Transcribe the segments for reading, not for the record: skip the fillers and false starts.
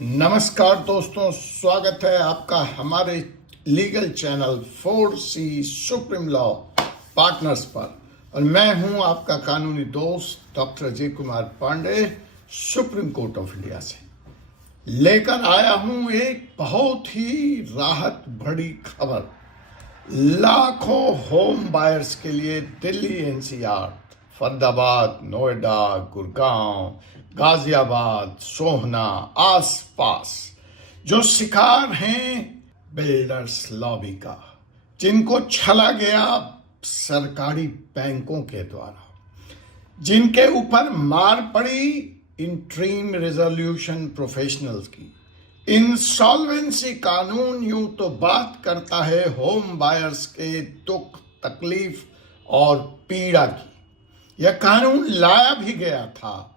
नमस्कार दोस्तों, स्वागत है आपका हमारे legal channel 4C supreme law partners पर। और मैं हूं आपका कानूनी दोस्त doctor Ajay Kumar Pande, supreme court of India से लेकर आया हूं एक बहुत ही राहत भरी खबर। लाखों होम बायर्स के लिए दिल्ली एनसीआर, फरीदाबाद, नोएडा, गुड़गांव, गाजियाबाद, सोहना आसपास जो शिकार हैं बिल्डर्स लॉबी का, जिनको छला गया सरकारी बैंकों के द्वारा, जिनके ऊपर मार पड़ी इंटरिम रेजोल्यूशन प्रोफेशनल्स की। इंसॉल्वेंसी कानून यूं तो बात करता है होम बायर्स के दुख, तकलीफ और पीड़ा की। यह कानून लाया भी गया था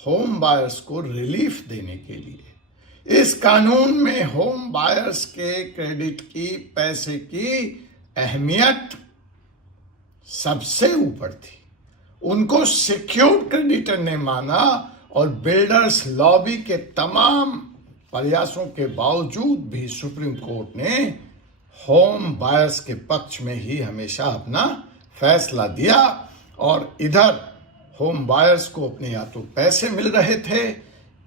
होम बायर्स को रिलीफ देने के लिए। इस कानून में होम बायर्स के क्रेडिट की, पैसे की अहमियत सबसे ऊपर थी। उनको सिक्योर्ड क्रेडिटर ने माना और बिल्डर्स लॉबी के तमाम प्रयासों के बावजूद भी सुप्रीम कोर्ट ने होम बायर्स के पक्ष में ही हमेशा अपना फैसला दिया। और इधर होम बायर्स को अपने या तो पैसे मिल रहे थे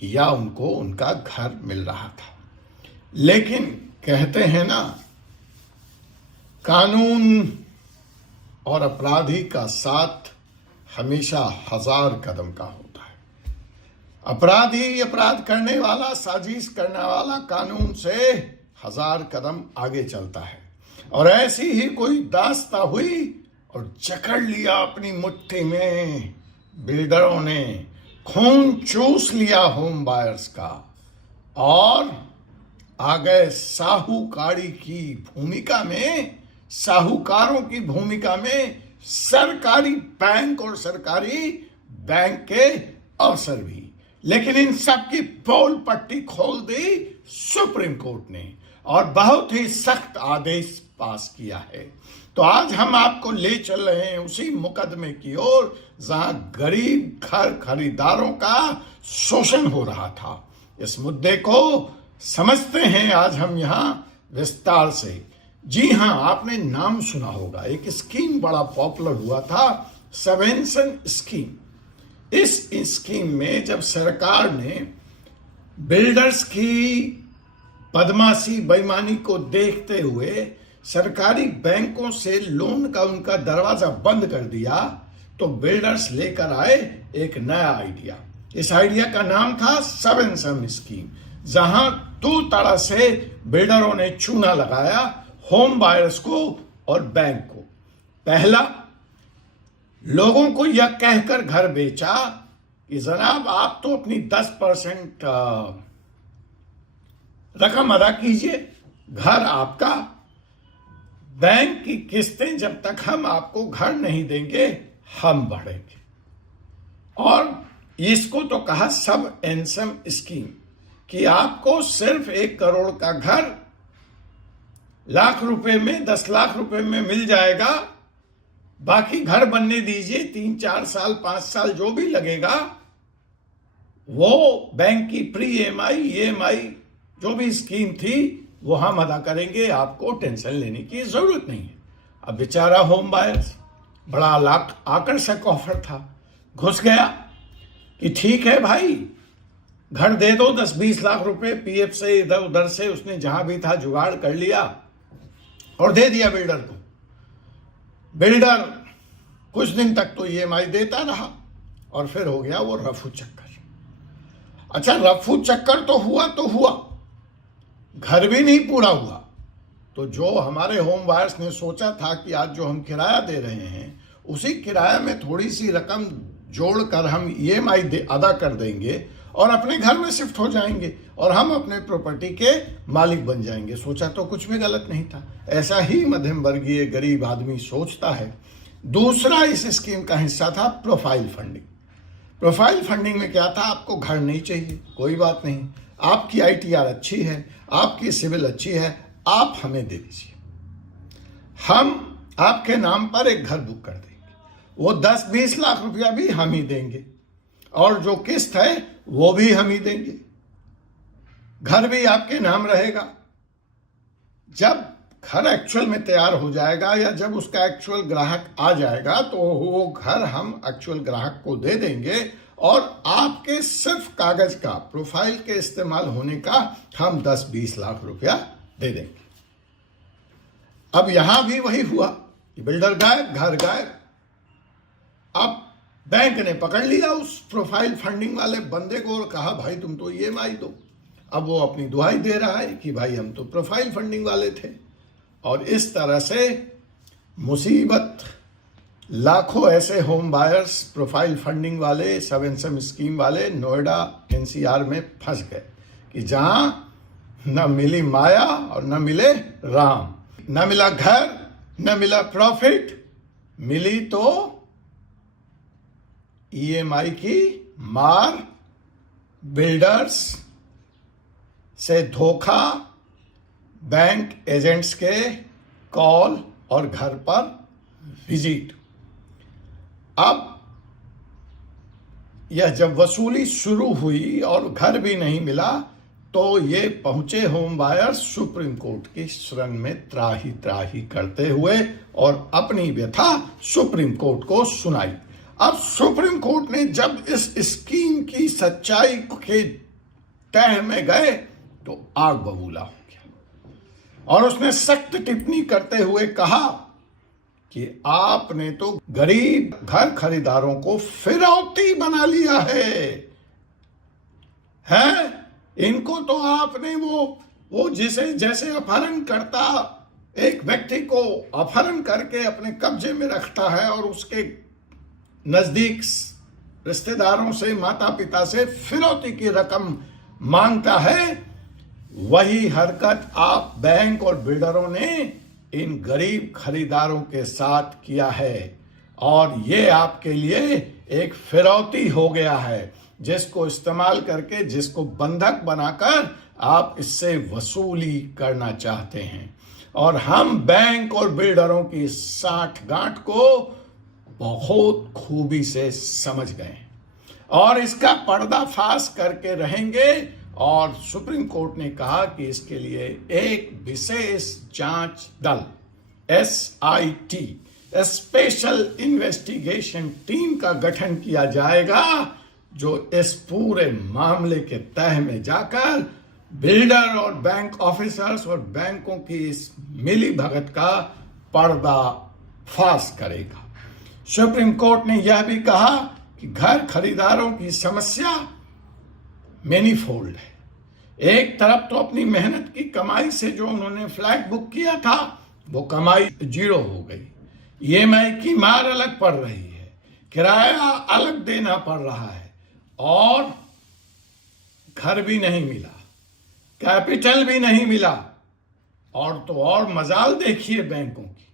या उनको उनका घर मिल रहा था। लेकिन कहते हैं ना, कानून और अपराधी का साथ हमेशा 1000 कदम का होता है। अपराधी, अपराध करने वाला, साजिश करने वाला कानून से 1000 कदम आगे चलता है। और ऐसी ही कोई दास्ता हुई और जकड़ लिया अपनी मुट्ठी में बिल्डरों ने, खून चूस लिया होम बायर्स का और आ गए साहूकारी की भूमिका में, साहूकारों की भूमिका में सरकारी बैंक और सरकारी बैंक के अफसर भी। लेकिन इन सब की पोल पट्टी खोल दी सुप्रीम कोर्ट ने और बहुत ही सख्त आदेश पास किया है। तो आज हम आपको ले चल रहे हैं उसी मुकदमे की ओर जहां गरीब घर खरीदारों का शोषण हो रहा था। इस मुद्दे को समझते हैं आज हम यहां विस्तार से। जी हां, आपने नाम सुना होगा, एक स्कीम बड़ा पॉपुलर हुआ था, सबवेंशन स्कीम। इस स्कीम में जब सरकार ने बिल्डर्स की बदमाशी, बेईमानी को देखते हुए सरकारी बैंकों से लोन का उनका दरवाजा बंद कर दिया, तो बिल्डर्स लेकर आए एक नया आइडिया। इस आइडिया का नाम था सबवेंशन स्कीम, जहां 2 तरह से बिल्डरों ने चूना लगाया होम बायर्स को और बैंक को। पहला, लोगों को यह कहकर घर बेचा कि जनाब आप तो अपनी 10% रकम अदा कीजिए, घर आपका, बैंक की किस्तें जब तक हम आपको घर नहीं देंगे हम बढ़ेंगे। और इसको तो कहा सबवेंशन स्कीम कि आपको सिर्फ 1 करोड़ का घर लाख रुपए में, 10 लाख रुपए में मिल जाएगा। बाकी घर बनने दीजिए, 3, 4 साल, 5 साल जो भी लगेगा, वो बैंक की प्री EMI जो भी स्कीम थी वो हम अदा करेंगे, आपको टेंशन लेने की जरूरत नहीं है। अब बेचारा होम बायर्स, बड़ा आकर्षक ऑफर था, घुस गया कि ठीक है भाई, घर दे दो 10-20 लाख रुपए, पीएफ से इधर उधर से उसने जहां भी था जुगाड़ कर लिया और दे दिया बिल्डर को। बिल्डर कुछ दिन तक तो EMI देता रहा और फिर हो गया वो रफू चक्कर। अच्छा, रफू चक्कर तो हुआ, घर भी नहीं पूरा हुआ। तो जो हमारे होम बायर्स ने सोचा था कि आज जो हम किराया दे रहे हैं उसी किराया में थोड़ी सी रकम जोड़कर हम EMI अदा कर देंगे और अपने घर में शिफ्ट हो जाएंगे और हम अपने प्रॉपर्टी के मालिक बन जाएंगे, सोचा तो कुछ भी गलत नहीं था। ऐसा ही मध्यम वर्गीय गरीब आदमी सोचता है। दूसरा इस स्कीम का हिस्सा था प्रोफाइल फंडिंग। प्रोफाइल फंडिंग में क्या था, आपको घर नहीं चाहिए, कोई बात नहीं, आपकी ITR अच्छी है, आपकी सिविल अच्छी है, आप हमें दे दीजिए, हम आपके नाम पर एक घर बुक कर देंगे, वो 10-20 लाख रुपया भी हम ही देंगे और जो किस्त है वो भी हम ही देंगे। घर भी आपके नाम रहेगा। जब घर एक्चुअल में तैयार हो जाएगा या जब उसका एक्चुअल ग्राहक आ जाएगा तो वो घर हम एक्चुअल ग्राहक को दे देंगे और आपके सिर्फ कागज का प्रोफाइल के इस्तेमाल होने का हम 10-20 लाख रुपया दे देंगे। अब यहां भी वही हुआ कि बिल्डर गायब, घर गायब। अब बैंक ने पकड़ लिया उस प्रोफाइल फंडिंग वाले बंदे को और कहा भाई तुम तो EMI दो। अब वो अपनी दुहाई दे रहा है कि भाई हम तो प्रोफाइल फंडिंग वाले थे। और इस तरह से मुसीबत, लाखों ऐसे होम बायर्स प्रोफाइल फंडिंग वाले 7SM स्कीम वाले नोएडा NCR में फंस गए कि जहां न मिली माया और न मिले राम, न मिला घर, न मिला प्रॉफिट, मिली तो EMI की मार, बिल्डर्स से धोखा, बैंक एजेंट्स के कॉल और घर पर विजिट। अब यह जब वसूली शुरू हुई और घर भी नहीं मिला तो ये पहुंचे होम बायर्स सुप्रीम कोर्ट की शरण में त्राही त्राही करते हुए और अपनी व्यथा सुप्रीम कोर्ट को सुनाई। अब सुप्रीम कोर्ट ने जब इस स्कीम की सच्चाई के तह में गए तो आग बबूला हो गया और उसने सख्त टिप्पणी करते हुए कहा कि आपने तो गरीब घर खरीदारों को फिरौती बना लिया है। इनको तो आपने वो जिसे जैसे अपहरण करता एक व्यक्ति को अपहरण करके अपने कब्जे में रखता है और उसके नजदीक रिश्तेदारों से, माता पिता से फिरौती की रकम मांगता है, वही हरकत आप बैंक और बिल्डरों ने इन गरीब खरीदारों के साथ किया है और ये आपके लिए एक फिरौती हो गया है जिसको इस्तेमाल करके, जिसको बंधक बनाकर आप इससे वसूली करना चाहते हैं। और हम बैंक और बिल्डरों की साठगांठ को बहुत खूबी से समझ गए और इसका पर्दाफाश करके रहेंगे। और सुप्रीम कोर्ट ने कहा कि इसके लिए एक विशेष जांच दल SIT, स्पेशल इन्वेस्टिगेशन टीम का गठन किया जाएगा जो इस पूरे मामले के तह में जाकर बिल्डर और बैंक ऑफिसर्स और बैंकों की इस मिली भगत का पर्दाफाश करेगा। सुप्रीम कोर्ट ने यह भी कहा कि घर खरीदारों की समस्या मैनीफोल्ड है। एक तरफ तो अपनी मेहनत की कमाई से जो उन्होंने फ्लैट बुक किया था वो कमाई 0 हो गई, EMI की मार अलग पड़ रही है, किराया अलग देना पड़ रहा है और घर भी नहीं मिला, कैपिटल भी नहीं मिला। और तो और मजाल देखिए बैंकों की,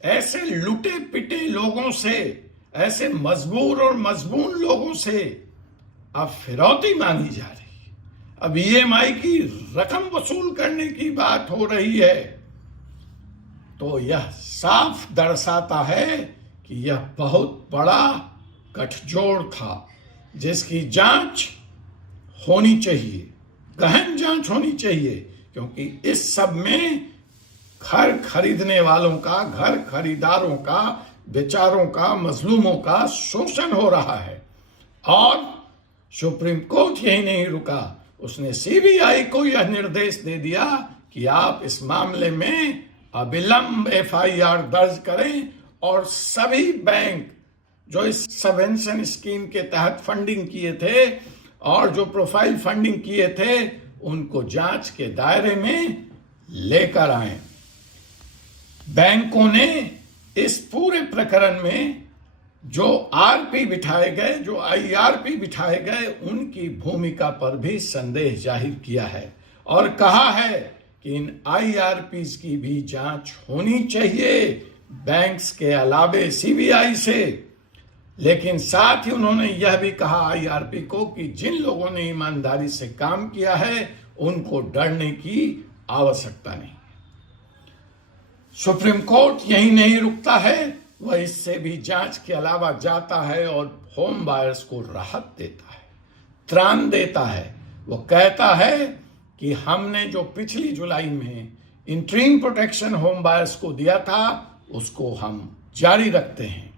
ऐसे लुटे पिटे लोगों से, ऐसे मजबूर और मजबून लोगों से अब फिरौती मांगी जा रही है, अब EMI की रकम वसूल करने की बात हो रही है। तो यह साफ दर्शाता है कि यह बहुत बड़ा गठजोड़ था जिसकी जांच होनी चाहिए, गहन जांच होनी चाहिए, क्योंकि इस सब में घर खरीदने वालों का, घर खरीदारों का, बेचारों का, मजलूमों का शोषण हो रहा है। और सुप्रीम कोर्ट यही नहीं रुका, उसने CBI को यह निर्देश दे दिया कि आप इस मामले में अविलंब FIR दर्ज करें और सभी बैंक जो इस सबवेंशन स्कीम के तहत फंडिंग किए थे और जो प्रोफाइल फंडिंग किए थे उनको जांच के दायरे में लेकर आए। बैंकों ने इस पूरे प्रकरण में जो RP बिठाए गए, जो IRP बिठाए गए, उनकी भूमिका पर भी संदेह जाहिर किया है और कहा है कि इन IRPs की भी जांच होनी चाहिए बैंक्स के अलावे CBI से। लेकिन साथ ही उन्होंने यह भी कहा IRP को कि जिन लोगों ने ईमानदारी से काम किया है उनको डरने की आवश्यकता नहीं। सुप्रीम कोर्ट यही नहीं रुकता है, वह इससे भी जांच के अलावा जाता है और होम बायर्स को राहत देता है, त्राण देता है। वो कहता है कि हमने जो पिछली जुलाई में इंटरिम प्रोटेक्शन होम बायर्स को दिया था उसको हम जारी रखते हैं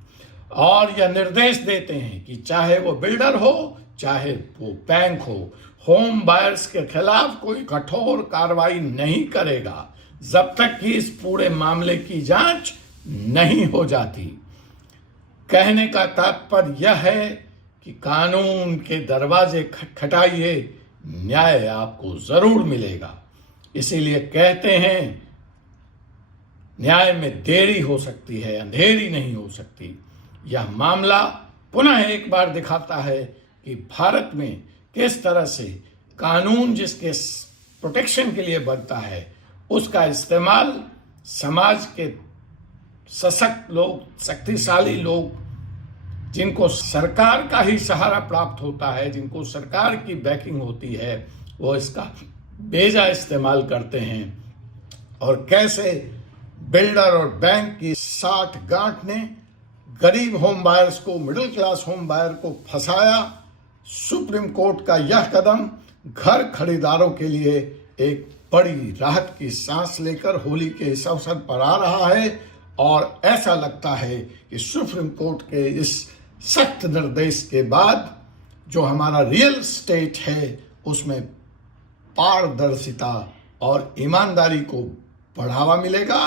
और यह निर्देश देते हैं कि चाहे वो बिल्डर हो चाहे वो बैंक हो, होम बायर्स के खिलाफ कोई कठोर कार्रवाई नहीं करेगा जब तक कि इस पूरे मामले की जांच नहीं हो जाती। कहने का तात्पर्य यह है कि कानून के दरवाजे खटखटाइए, न्याय आपको जरूर मिलेगा। इसीलिए कहते हैं न्याय में देरी हो सकती है, अंधेरी नहीं हो सकती। यह मामला पुनः एक बार दिखाता है कि भारत में किस तरह से कानून जिसके प्रोटेक्शन के लिए बनता है उसका इस्तेमाल समाज के सशक्त लोग, शक्तिशाली लोग, जिनको सरकार का ही सहारा प्राप्त होता है, जिनको सरकार की बैकिंग होती है, वो इसका बेजा इस्तेमाल करते हैं। और कैसे बिल्डर और बैंक की साठगांठ ने गरीब होम बायर्स को, मिडिल क्लास होम बायर को फंसाया। सुप्रीम कोर्ट का यह कदम घर खरीदारों के लिए एक बड़ी राहत की सांस लेकर होली के इस अवसर पर आ रहा है और ऐसा लगता है कि सुप्रीम कोर्ट के इस सख्त निर्देश के बाद जो हमारा रियल स्टेट है उसमें पारदर्शिता और ईमानदारी को बढ़ावा मिलेगा।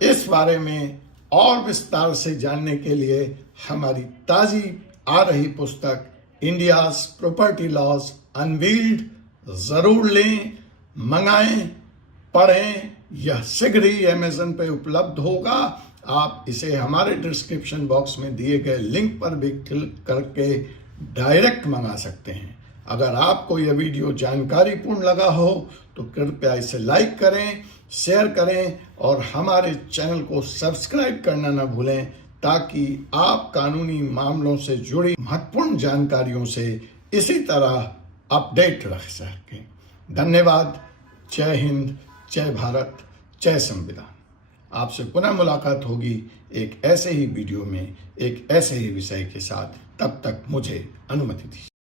इस बारे में और विस्तार से जानने के लिए हमारी ताजी आ रही पुस्तक इंडियाज प्रॉपर्टी लॉज अनवील्ड जरूर लें, मंगाएं, पढ़ें। यह शीघ्र ही अमेज़न पे उपलब्ध होगा। आप इसे हमारे डिस्क्रिप्शन बॉक्स में दिए गए लिंक पर भी क्लिक करके डायरेक्ट मंगा सकते हैं। अगर आपको यह वीडियो जानकारीपूर्ण लगा हो तो कृपया इसे लाइक करें, शेयर करें और हमारे चैनल को सब्सक्राइब करना न भूलें ताकि आप कानूनी मामलों से जुड़ी महत्वपूर्ण जानकारियों से इसी तरह अपडेट रख सकें। धन्यवाद। जय हिंद, जय भारत, जय संविधान। आपसे पुनः मुलाकात होगी एक ऐसे ही वीडियो में एक ऐसे ही विषय के साथ। तब तक मुझे अनुमति दीजिए।